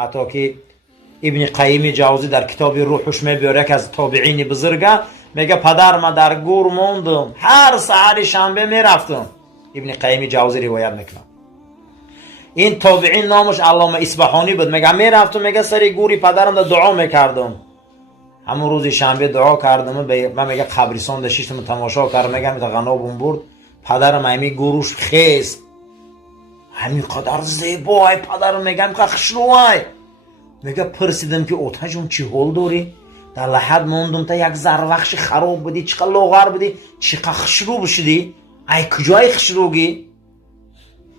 حتی که ابن قیم جوزی در کتاب روحش میبیاره که از تابعین بزرگه میگه پدر ما در گور موندم، هر سحر شنبه میرفتم. ابن قیم جوزی روایت میکنه. این تابعین نامش علامه اصفهانی بود. میگه میرفتم، میگه سری گوری پدرم در دعا میکردم. همون روز شنبه دعا کردم، من میگه قبرستان داشتم تماشا کردم، میگه تا غنابم برد، پدرم همین گوروش خیس همین قدر زیبای، پدرم میگم که خشروای. میگه پرسیدم که اوتا جون چی حال داری؟ در لحد موندم تا یک زروخش خراب بودی، چقدر لاغر بودی، چقدر خشرو بشدی، ای کجای خشروگی؟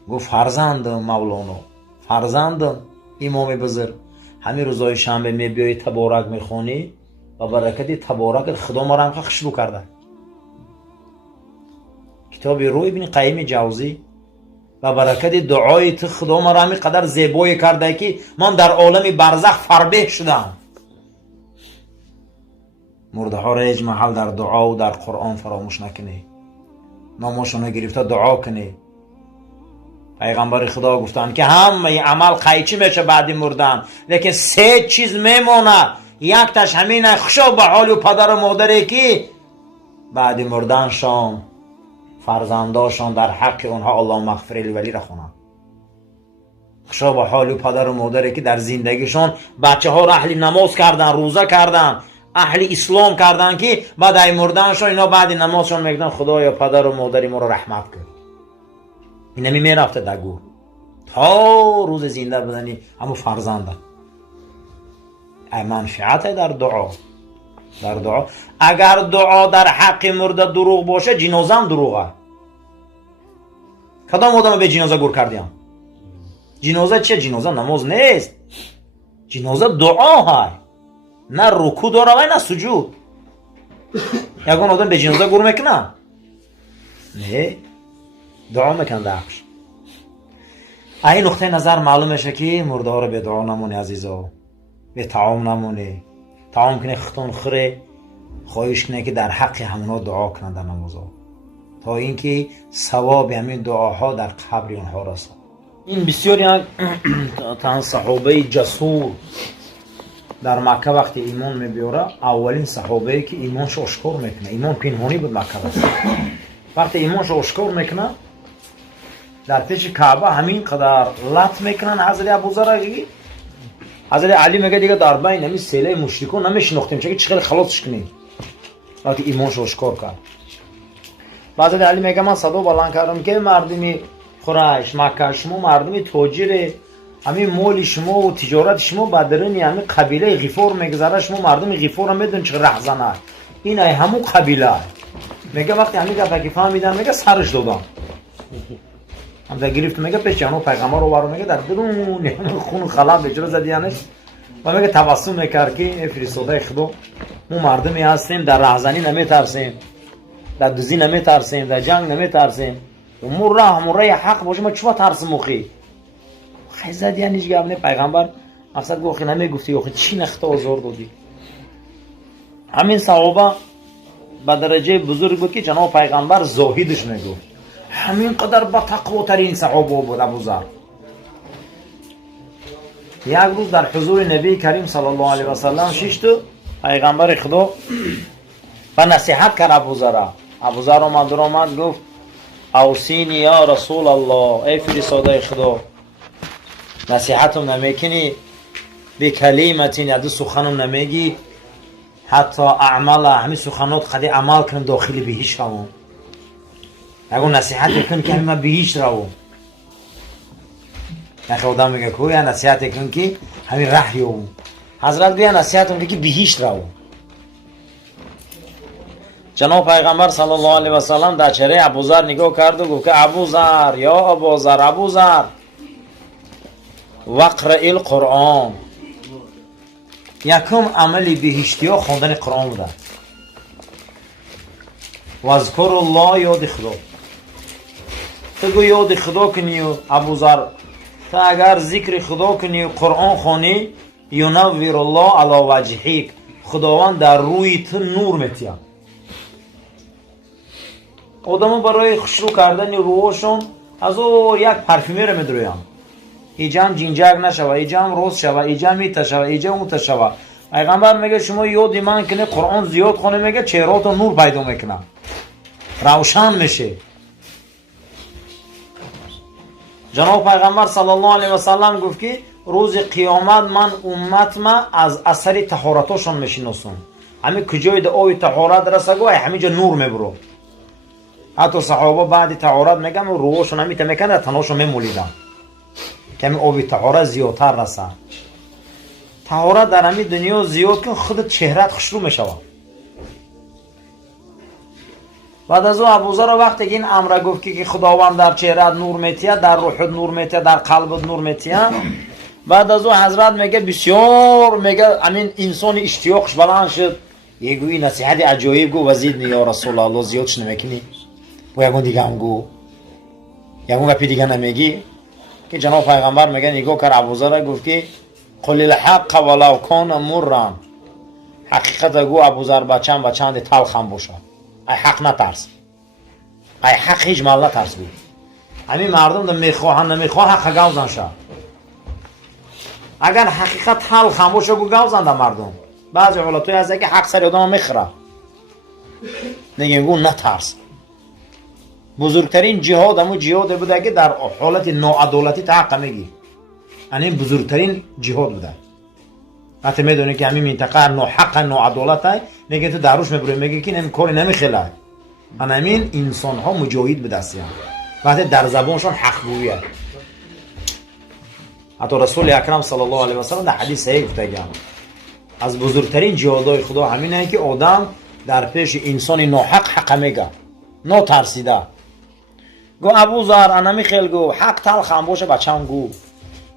گفت فرزندم مولانا، فرزندم امام بزرگ، همین روزای شنبه میبیایی تبارک میخونی و برکتی تبارک خدا ما را هم خشرو کرده. کتاب رو ابن قیم جوزی و برکت دعای تو خدا ما را همین قدر زیبایی کرده که من در عالم برزخ فربه شدم. مرده ها را هیچ محل در دعا و در قرآن فراموش نکنی، نامشون گرفته دعا کنی. پیغمبر خدا گفتن که همه عمل قیچی میشه بعد مردن، لیکن سه چیز میمونه. یک تاش همینه، خشوع به حال و پدر و مادری که بعد مردنشان فرزنداشان در حق اونها الله مغفر الولی را خونن. خشوع به حال و پدر و مادری که در زندگیشان بچه ها را اهل نماز کردن، روزه کردن، اهل اسلام کردن، که بعد ای مردنشان اینا بعد نمازشان میگن خدایا پدر و مادری ما را رحمت کن. این همی میرفته در گور تا روز زنده بدنی همون فرزنده. ای منفعت در دعا، در دعا. اگر دعا در حق مرده دروغ باشه، جنازه هم دروغه. کدام آدم به جنازه گور کردیم؟ جنازه چیه؟ جنازه نماز نیست، جنازه دعا های، نه رکوع داره و نه سجود. یکون آدم به جنازه گور میکنه؟ نه، دعا میکنه درش. این نقطه نظر معلوم میشه که مرده ها رو به دعا نمونه عزیزا، به طعام نمونه. طعام کنه ختون خره، خواهش کنه که در حق همونا دعا کنن در نمازها، تا اینکه ثواب همین دعاها در قبر اونها رسد. این بسیاری تن صحابه جسور در مکه وقتی ایمان میبیاره، اولین صحابه که ایمانش اشکار میکنه، ایمان پنهانی بود مکه وقتی ایمانش اشکار میکنه در پیش کعبه همین قدر لط میکنن حضرت ابوذر. حضرت علی میگه دیگه در بین همین سیله مشرکون نمیشناختیم چه چقدر خلاصش کنیم. وقتی ایمانش اشکار کرد، حضرت علی میگه من صدا بلند کردم که مردمی قریش مکه، شما مردمی تاجر، همین مال شما و تجارت شما بدرنی همین قبیله غفار میگذره، شما مردم غفار هم میدون چه رهزنه، این ای همون قبیله. میگه وقتی همین گفت که فهمیدم، میگه سرش دادم هم در گرفت، میگه پیش جانو پیغمبر رو بارو، میگه در درون خون خلا بجرا زدیانش و میگه تبسم میکرد که فرستاده خدا، ما مردمی هستیم در رهزنی نمیترسیم، در دوزی نمیترسیم، در جنگ نمیترسیم، و مرای حق باشه ما چوا ترس مخی خیزد یعنیش گفنه. پیغمبر مقصد گوخی نمیگفتی اوخی چی نخته آزار دادی. همین صحابه به درجه بزرگ بود که جناب پیغمبر زاهدش میگفت، همین قدر با تقوا ترین صحابه بود ابوذر. یک روز در حضور نبی کریم صلی الله علیه و سلم شیشت، پیغمبر خدا و نصیحت کرد ابوذر. ابوذر آمد گفت اوصینی یا رسول الله، ای فرستاده خدا نصیحتم نمیکنی به کلمتی، یعنی سخنم نمیگی حتی اعمال همین سخنات قد عمل کنم داخل بهش روم، اگه نصیحت کن که من بهش روم. نخی آدم میگه که یا نصیحت کن که همین راه یوم، حضرت بیا نصیحت کن که بهش روم. جناب پیغمبر صلی الله علیه و سلم در چهره ابوذر نگاه کرد و گفت که ابوذر، یا ابوذر وقرأ القرآن. یکم عمل بهشتی ها خواندن قرآن بوده. واذکر الله، یاد خدا. تو یاد خدا کنی و ابوذر، تو اگر ذکر خدا کنی و قرآن خوانی، ینور الله علی وجهک، خداوند در روی تو نور میتید. آدمو برای خشرو کردن روحشون از او یک پرفیومر میدرویم، اینجا هم جینجک نشوه، اینجا هم روز شوه، اینجا هم میته شوه، اینجا اون شوه. پیغمبر میگه شما یاد ایمان کنه قرآن زیاد خونه، میگه چهرات نور پیدا میکنه، روشن میشه. جناب پیغمبر صلی الله علیه و سلم گفت که روز قیامت من امت ما از اثر طهارتشون میشناسم. همین کجای آب طهارت رسگو همینجا نور میبرو. حتی صحابه بعد طهارت میگن روحشون همیته میکنه تناشون میمولیدن که همین آب طهارت زیادتر رسه. طهارت در همین دنیا زیاد کن خود چهرت خوشرو میشوه. بعد از او ابوذر وقتی که این امر گفت که خداوند در چهرت نور میتیه، در روحت نور میتیه، در قلبت نور میتیه، بعد از او حضرت میگه بسیار میگه همین انسان اشتیاقش بلند شد، یگو این نصیحت عجایب گو وزیدنی یا رسول الله زیادش نمیکنی و یگون دیگه هم گو، یگون گپی دیگه نمیگی. که جناب پیغمبر میگه نگاه کر ابوذر گفت که قل الحق ولو کان مرا، حقیقت گو ابوذر بچند تلخ هم باشه، ای حق نترس، ای حق هیچ مال نترس بود. همین مردم در میخواهن نمیخواه حق گوزن شد. اگر حقیقت تلخ هم باشه گو گوزن در مردم. بعضی حالتوی از که حق سر آدم میخوره نگیم گو نترس. بزرگترین جهاد همون جهاد بوده که در حالت ناعدالتی حق میگی، یعنی بزرگترین جهاد بوده. حتی میدونی که همین منطقه ناحق ناعدالت های میگه تو دروش میبری میگه که این کاری نمیخیله، همین انسان ها مجاهد به دستی هم وقتی در زبانشان حق گویه. حتی رسول اکرم صلی الله علیه و سلم در حدیث صحیح گفته از بزرگترین جهادهای خدا همینه که آدم در پیش انسان ناحق حق میگه، نترسیده. گو ابوذر انا میخیل گو حق تلخ هم باشه بچم گو.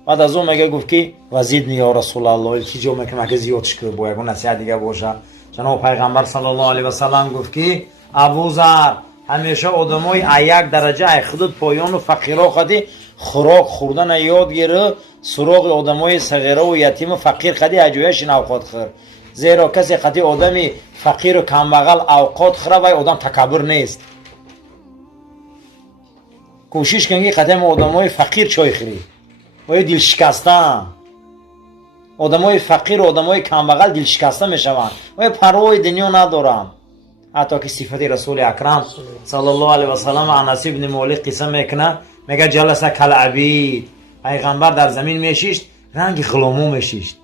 بعد از اون میگه گفت که وزیدنی یا رسول الله، کی جو میگه مگه زیادش که باید اون نصیحت دیگه باشه. جناب پیغمبر صلی الله علیه و سلم گفت که ابوذر همیشه آدمای یک درجه خودت پایان و فقیرا خودی خوراک خوردن یاد گیره، سراغ آدمای صغیره و یتیم و فقیر خودی اجویش این اوقات خور. زیرا کسی خودی آدمی فقیر و کمبغل اوقات خوره و آدم تکبر نیست. کوشش کنی قدم آدمای فقیر چای خوری و دل شکستن. آدمای فقیر و آدمای کمبغل دل شکسته میشوند و پروای دنیا ندارن. حتی که صفت رسول اکرم صلی الله علیه و سلم انس بن مالک قسم میکنه، میگه جلسه کل عبید، پیغمبر در زمین میشیشت رنگ غلامو میشیشت.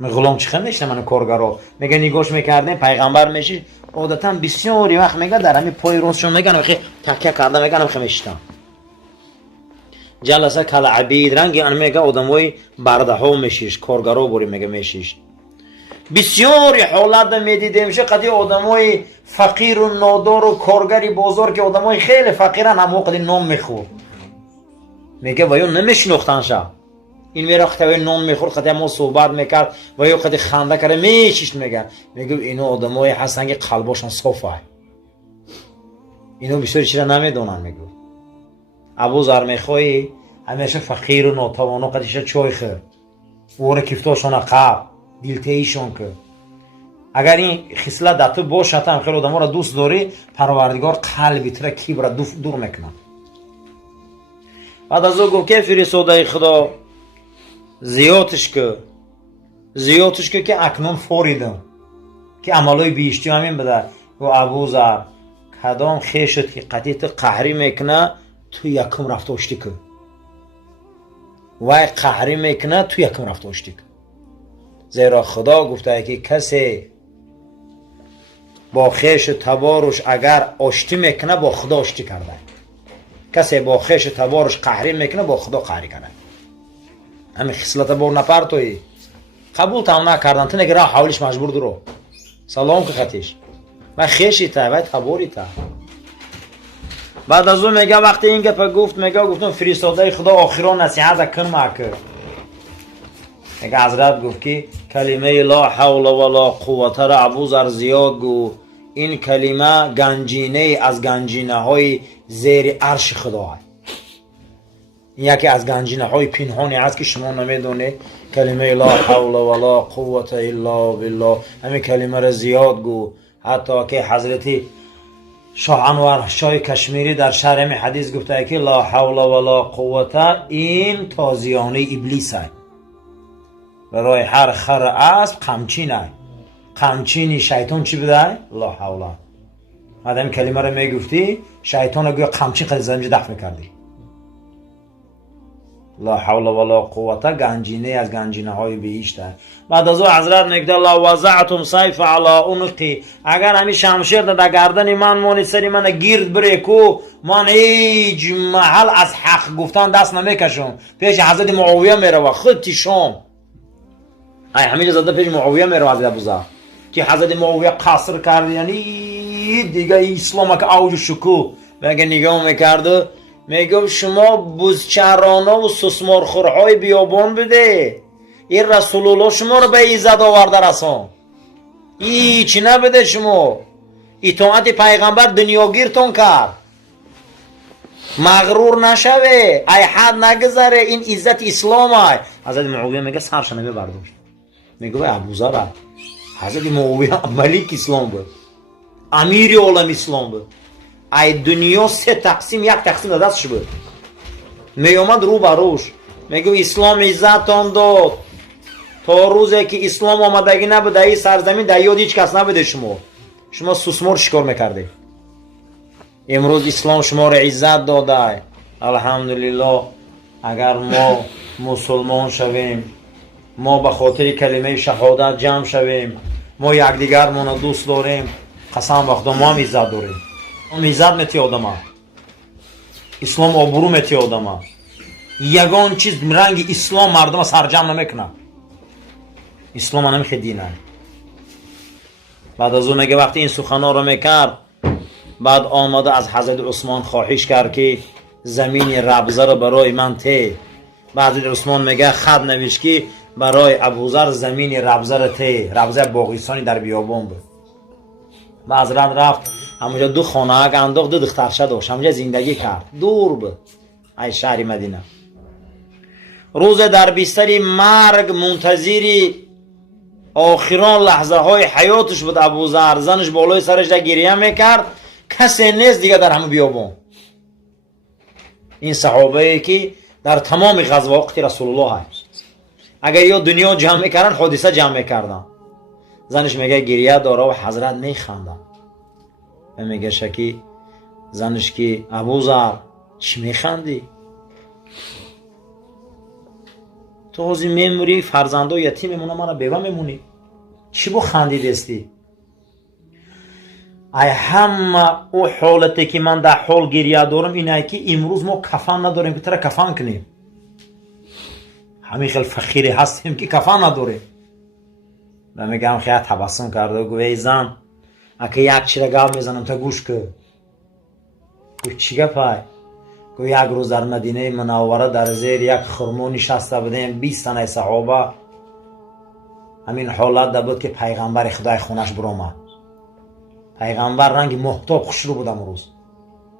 من غلام چخه میشته من کارگرا، میگه نگاش میکردیم پیغمبر میشیشت عادتا بسیاری وقت میگه در همین پای راستشون میگن خیلی تکیه کرده میگن خیلی میشتن. جلسه کل عبید رنگ ان میگه آدمای برده ها میشیشت، کارگرا بوری میگه میشیشت. بسیاری حالت میدیده میشه قدی آدمای فقیر و نادار و کارگری بازار که آدمای خیلی فقیرن هم قدی نام میخور، میگه و یا نمیشناختن شا این میرخته و نام میخور قدی ما صحبت میکرد و یا قدی خنده کرده میشیشت. میگه اینو آدمای هستن که قلباشون صافه، اینو بسیاری چیزا نمیدونن. میگه ابوذر میخوایی همیشه فقیر و ناتوانو قدیش چای خور وره کفتاشون قب دیلتهیشون که اگر این خصلت در تو باشه هم خیلی آدم ها را دوست داری، پروردگار قلبی تره کیب را دور میکنه. بعد از او گفت که فرستاده خدا زیادش که اکنون فوریدم که عملای بیشتی همین بده. و ابوذر کدام خیشت که قطیت قهری میکنه تو یکم رفت اشتی که و قهری میکنه تو یکم رفت اشتی که. زیرا خدا گفته که کسی با خیش تبارش اگر آشتی میکنه با خدا آشتی کرده، کسی با خیش تبارش قهری میکنه با خدا قهری کرده. همین خصلت بار نپر توی قبول تام نکردن تو نگه راه حولش مجبور درو سلام که خطیش و خیشی تا و تباری تا. بعد از اون میگه وقتی این گفت گفتم فرستاده خدا آخران نصیحت کن مکر. میگه حضرت گفت که کلمه لا حول ولا قوت را ابوذر زیاد گو. این کلمه گنجینه از گنجینه های زیر عرش خدا است. این یکی از گنجینه های پنهانی است که شما نمیدونه. کلمه لا حول ولا قوت الا بالله، همین کلمه را زیاد گو. حتی که حضرت شاه انور شاه کشمیری در شرح می حدیث گفته که لا حول ولا قوت این تازیانه ابلیس است. برای هر خر اسب قمچین است. قمچینی شیطان چی بده؟ لا حول. آدم کلمه رو میگفتی شیطان رو گویا قمچین خیلی زمین دفع میکردی. لا حول ولا قوت گنجینه از گنجینه های بهشت است. بعد از او حضرت میگه لا وضعتم سیف علی عنقی، اگر همین شمشیر در گردن من مونی سری من گیرد بره کو من هیچ محل از حق گفتن دست نمیکشم. پیش حضرت معاویه میره و خودتی شام ای همین زده پیش معاویه میره حضرت ابوذر که حضرت معاویه قصر کرد، یعنی دیگه اسلام که اوج شکوه میگه نگاه میکرد میگه شما بزچرانه و سسمارخورهای بیابان بده، این رسول الله شما رو به عزت آورده رسان، هیچ نبده، شما اطاعت پیغمبر دنیاگیرتون کرد، مغرور نشوه، ای حد نگذره، این عزت اسلام های. حضرت معاویه میگه سرش نمیبرداشت، میگه به ابوذر حضرت معاویه ملک اسلام بود، امیر عالم اسلام بود، ای دنیا سه تقسیم یک تقسیم دستش بود، می اومد رو بروش میگه اسلام عزتان داد تا روزی که اسلام آمدگی نبوده این سرزمین در یاد هیچ کس نبوده، شما سوسمار شکار میکرده، امروز اسلام شما را عزت داده. الحمدلله اگر ما مسلمان شویم، ما به خاطر کلمه شهادت جمع شویم، ما یکدیگرمون دوست داریم، قسم به خدا ما هم عزت داریم، ما عزت میتی آدم ها. اسلام آبرو میتی آدم ها. یگان چیز رنگ اسلام مردم سرجم نمیکنه، اسلام نمیخه دینه. بعد از اون میگه وقتی این سخنا رو میکرد بعد آمده از حضرت عثمان خواهش کرد که زمین ربزه رو برای من ته. بعد حضرت عثمان میگه خط نوشت که برای ابوذر زمین ربزه رو ته، ربزه باغستانی در بیابان بود. بعد حضرت رفت همونجا دو خانه انداخت، دو دخترشه داشت، همونجا زندگی کرد، دور بود ای شهر مدینه. روز در بستر مرگ منتظر آخران لحظه های حیاتش بود ابوذر، زنش بالای سرش در گریه میکرد، کسی نیست دیگه در همه بیابان. این صحابه که در تمام غزوات رسول الله هست، اگر یا دنیا جمع میکردن حادثه جمع میکردن. زنش میگه گریه داره و حضرت میخنده و میگه شکی زنش که ابوذر چی میخندی؟ تو از میموری فرزنده یتیم میمونه، من بیوه میمونی، چی بو خندی دستی؟ ای همه او حالتی که من در حال گریه دارم اینه که امروز ما کفن نداریم که ترا کفن کنیم، همین خیلی فقیری هستیم که کفن نداریم. و میگم خیلی تبسم کرده و گوی زن اگه یک چی را گفت میزنم تا گوش که گوی چی گفت؟ گوی یک روز در مدینه منوره در زیر یک خرمو نشسته بودیم 20 تنه صحابه، همین حالت ده بود که پیغمبر خدای خونش برآمد. پیغمبر رنگ محتاب خوشرو بود امروز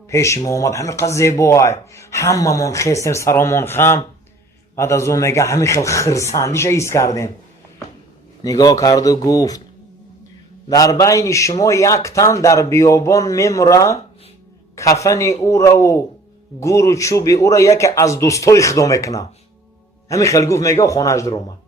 پیش ما اومد، همین قد زیبای، همه من خیستیم سرامون خم. بعد از اون میگه همین خیلی خرسندیش ایست کردیم، نگاه کرد و گفت در بین شما یک تن در بیابان میمره، کفن او را و گور و چوب او را یکی از دوستای خدا میکنه. همین خیلی گفت میگه خانهش در اومد.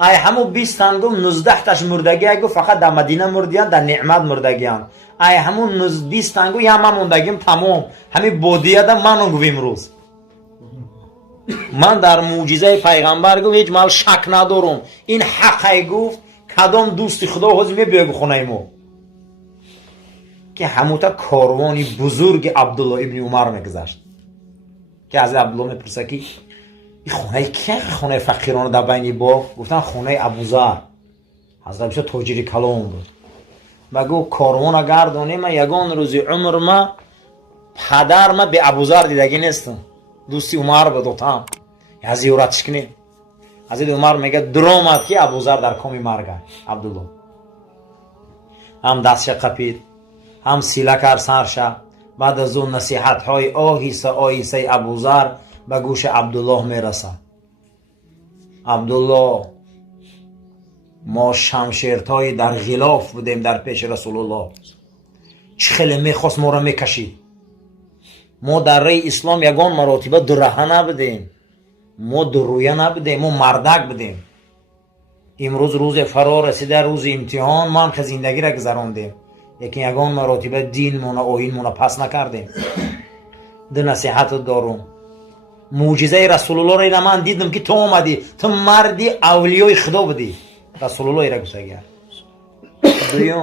ای همو 20 تن گفت 19 تاش مردگی گفت فقط در مدینه مردیان، در نعمت مردگیان. ای همون 20 تن گفت یا من مردگیم تمام، همین بودیه ده من گفت امروز من در معجزه پیغمبر گفت هیچ مال شک ندارم، این حقی گفت کدام دوستی خدا حضور میبیگو خونه ما که هموتا کاروانی بزرگ عبدالله ابن عمر میگذشت که از عبدالله میپرسه که این خونه که خونه فقیران در بین با؟ گفتن خونه ابوذر. حضرت بشه تاجری کلام بود. بگو کاروان گردانی من یگان روزی عمر ما پدر ما به ابوذر دیدگی نیستم، دوستی عمر بدوتم یا زیارتش کنیم. حضرت عمر میگه درآمد که ابوذر در کام مرگ عبدالله هم دستش قپید هم سیله کرد سرش. بعد از اون نصیحت های آهسته آهسته ابوذر به گوش عبدالله میرسه. عبدالله ما شمشیرتای در غلاف بودیم در پیش رسول الله، چخله میخواست ما را میکشید. ما در راه اسلام یگان مراتبه درها نبودیم، ما درویه نبودیم، ما مردک بودیم. امروز روز فرا رسیده، روز امتحان، ما هم که زندگی را گذراندیم، لیکن یگان مراتبه دین مون و آیین مون پس نکردیم. ده نصیحت دارم، معجزه رسول الله را من دیدم که تو آمدی، تو مردی اولیای خدا بودی. رسول الله را گوشه. دویم،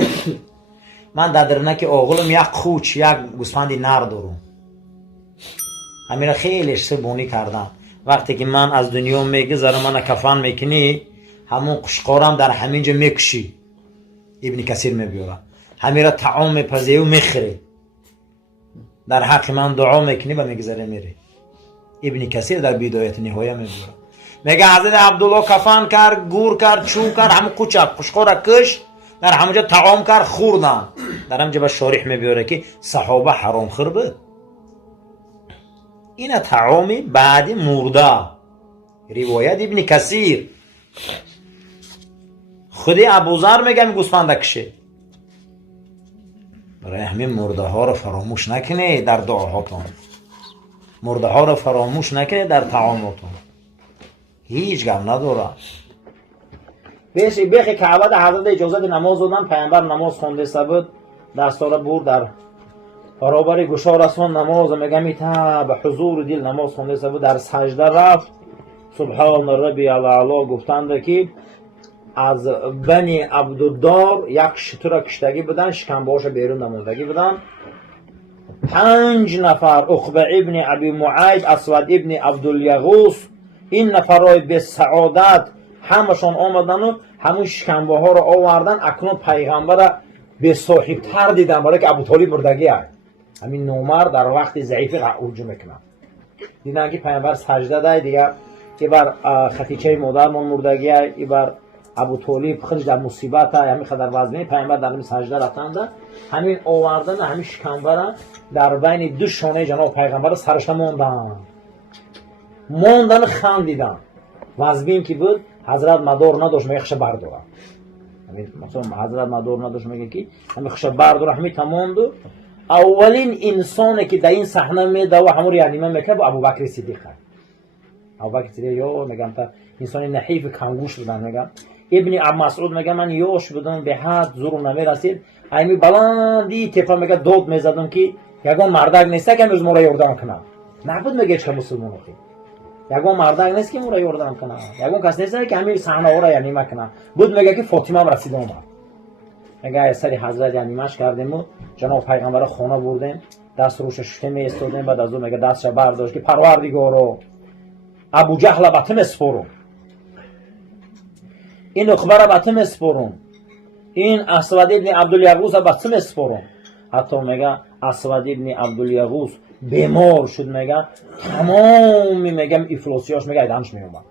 من در درنک آغلم یک خوچ، یک گوسفندی نر دارم. همین را خیلی سبونی کردم. وقتی که من از دنیا میگذرم، من کفن میکنی، همون قشقارم در همینجا میکشی. ابن کثیر میبیاره. همین را طعام میپزی و میخری. در حق من دعا میکنی و میگذره میری. ابن کثیر در بدایت نهایه میبیاره. میگه حضرت عبدالله کفن کرد، گور کرد، چوب کرد، همون کوچک قشقار کش، در همونجا طعام کرد، خوردن. در همونجا به شارح میبیاره که صحابه حرام خور بود. این طعامی بعد مرده. روایت ابن کثیر. خود ابوذر میگه گوسفند کشه. برای همین مرده ها رو فراموش نکنه در دعاهاتون، مرده ها رو فراموش نکنه در طعاماتون. هیچ گم نداره. بیخی کعبه در حضرت اجازت نماز دادن، پیامبر نماز خونده بود، دستاره بور در برابر گشا رسان نماز میگه میتا به حضور دل نماز خونده بود، در سجده رفت سبحان ربی الاعلی گفتند که از بنی عبدالدار یک شتر کشتگی بودن، شکمباش بیرون نموندگی بودن. 5 نفر، عقبه ابن ابی معید، اسود ابن عبدالیغوث، این نفرای به سعادت همشان آمدن و همون شکمبه ها رو آوردن. اکنون پیغمبر به صاحب تر دیدن، برای که ابو طالب مردگی هست. همین نومر در وقت ضعیف هجوم میکنن، دیدن که پیغمبر سجده ده دیگه، ای بر خطیچه مادرمون مردگی هست، ای بر ابو طالب خودش در مصیبت هست، همین خدر وزنه پیغمبر در سجده رفتند. همین آوردن همین شکمبر در بین دو شانه جناب پیغمبر سرش موندن خندیدن. وزبین که بود حضرت مدار نداشت، میگه خش برداره. همین مثلا حضرت مدار نداشت، میگه که همین خش برداره. همین تمام دو. اولین انسانی که در این صحنه میده و همون ریانیمه میکنه با ابوبکر صدیق. ابوبکر صدیق یا میگم تا انسان نحیف کانگوش بودن. میگم ابن عبد مسعود میگه من یوش بودم به حد زور نمیرسید، همین بلندی تپا میگه داد میزدم که یگان مردک نیست که امروز ما را یاردن کنه. نبود میگه چه مسلمان اخی، یگان مردک نیست که ما را یاردن کنه، یگان کس نیست که همین صحنه ها را یعنی میکنه. بود میگه که فاطمه هم رسید اومد، میگه سری حضرت یعنی مش کردیم و جناب پیغمبر خانه بردیم، دست روش شته می استادیم. بعد از اون میگه دستش برداشت که پروردگارو ابو جهل بتم اسپورو، این عقبه را بتم اسپورون، این اسود ابن عبدالیغوث بتم اسپورون. حتی میگه اسود ابن عبدالیغوث بیمار شد، میگه تمامی میگم افلاسیاش میگه ایدانش میومد.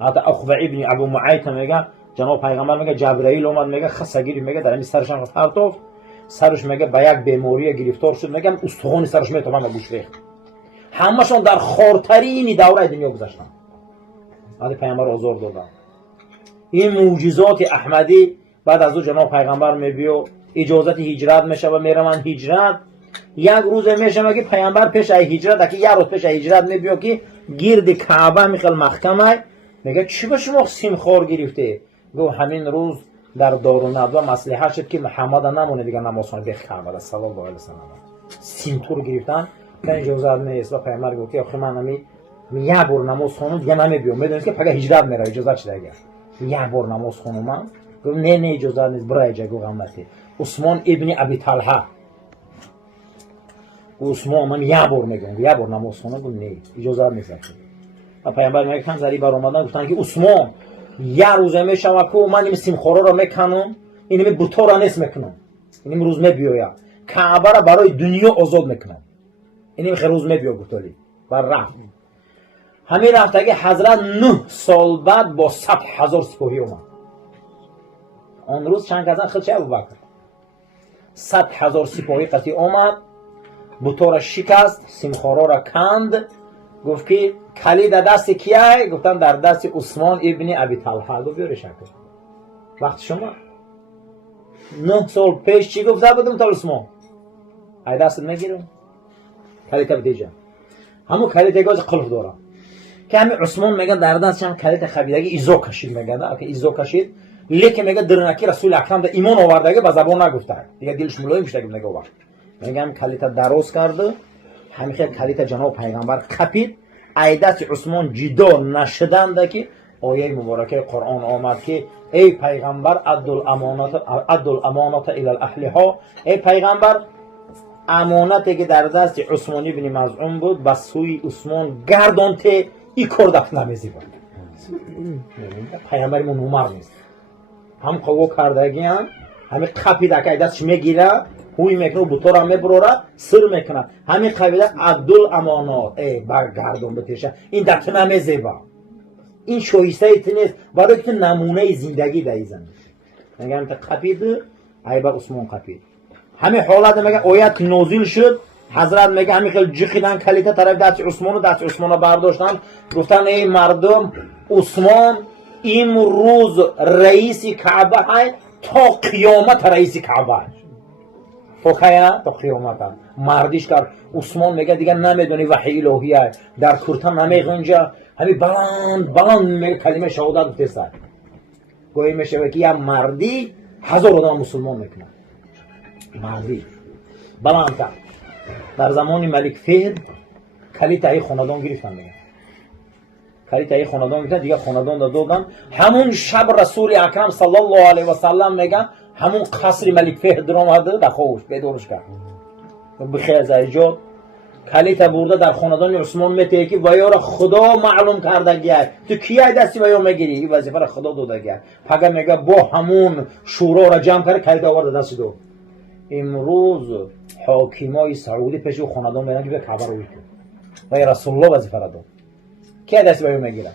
حتی عقبه ابن ابو معیط میگه جناب پیغمبر میگه جبرائیل اومد، میگه خسگیری میگه در این سرش هم پرتاف، سرش میگه به یک بیماری گرفتار شد، میگم استخوان سرش میتونم به گوش ریخت. همشون در خارترین دوره دنیا گذشتن. بعد پیغمبر آزار دادن. این معجزات احمدی بعد از او جناب پیغمبر میبیو اجازت هجرت میشه و میره من هجرت. یک روز میشه میگه پیغمبر پیش ای هجرت که یک روز پیش ای هجرت میبیو که گرد کعبه میخل محکمه، میگه چی به شما سیم خور گرفته؟ گو همین روز در دارالندوا مصلحت شد که محمد نمونه دیگه نماز خونه بیخ کعبه صلی الله علیه و سلم. سیم تور گرفتن من اجازت نیست و پیغمبر گفت که آخه من یک بار نماز خونم دیگه نمیبیام، میدونید که پگه هجرت میره اجازت چه دیگه یک بار نماز خونم. من گفت نه اجازت نیست برای جا گو غمتی. عثمان ابن ابی طلحه عثمان من یک بار میگم یک بار نماز خونم، گفت نه اجازت نیست. و پیغمبر میگه کن زری بر اومدن گفتن که عثمان یک روز میشم که من این سیم خورا رو میکنم، این بوتا را نیست میکنم، این روز میبیایم کعبه را برای دنیا آزاد میکنم، این روز میبیام گفتالی بر رفت. همین رفت که حضرت 9 سال بعد با 100,000 سپاهی اومد. آن روز چند کسان خیلی چه ابوبکر 100,000 سپاهی قطعی اومد، بوتا را شکست، سیمخورا را کند. گفت که کلید دست کیه؟ گفتن در دست عثمان ابن ابی طلحه. گفت بیاره شکر وقت شما 9 سال پیش چی گفته بودم تا عثمان؟ ای دست میگیرم کلیت بدیجم همون کلیت گاز قلف داره که همین عثمان میگه در دستش هم کلیت خبیدگی ایزو کشید میگه که ایزو کشید لیکن میگه درنکی رسول اکرم در ایمان آوردگی به زبان نگفته دیگه دلش ملایم شده که میگه وقت میگم کلیت درست کرده همیشه کلیت جناب پیغمبر خپید ای دست عثمان جدا نشدند که آیه مبارکه قرآن آمد که ای پیغمبر عد الامانات الی اهلها ای پیغمبر امانتی که در دست عثمانی بن مظعون بود به سوی عثمان گردانته ای کردف نمیزی بود پیغمبر من عمر نیست هم قوه کردگی هم همین خپیده که ای دستش میگیره هوی میکنه و بطور هم میبروره سر میکنه همین قبیله عبدالامانات ای برگردون بتیشه این دست نمیزی با این شایسته ایت نیست برای که نمونه زندگی در زمین میگم تا قپید ای بر عثمان قپید همین حالت میگه آیت نازل شد حضرت میگه همین خیلی جخیدن کلیته طرف دست عثمان رو برداشتن گفتن ای مردم عثمان امروز رئیس کعبه های تا قیامت رئیس کعبه فوقیا تا قیامت مردیش کرد عثمان میگه دیگه نمیدونی وحی الهیه در کرتن نمیخونجا همین بلند میگه کلمه شهادت گفته سر گویی میشه که یه مردی 1000 آدم مسلمان میکنه مردی بلند کرد در زمان ملک فهد کلیت ای خاندان گرفتن میگه کلیت ای خاندان گرفتن دیگه خاندان دادن همون شب رسول اکرم صلی الله علیه و سلم میگه همون قصر ملک فهد در آمده در خوش بدورش کرد بخیر از ایجاد کلیت برده در خاندان عثمان میته که ویا را خدا معلوم کرده گیه تو کیه دستی ویا میگیری این وظیفه را خدا داده گیه پگه میگه با همون شورا را جمع کرد کلیت آورده دست دو امروز حاکمای سعودی پیش خاندان میرن که به کعبه رو بیتون و رسول الله وظیفه را داد کیه دستی ویا میگیره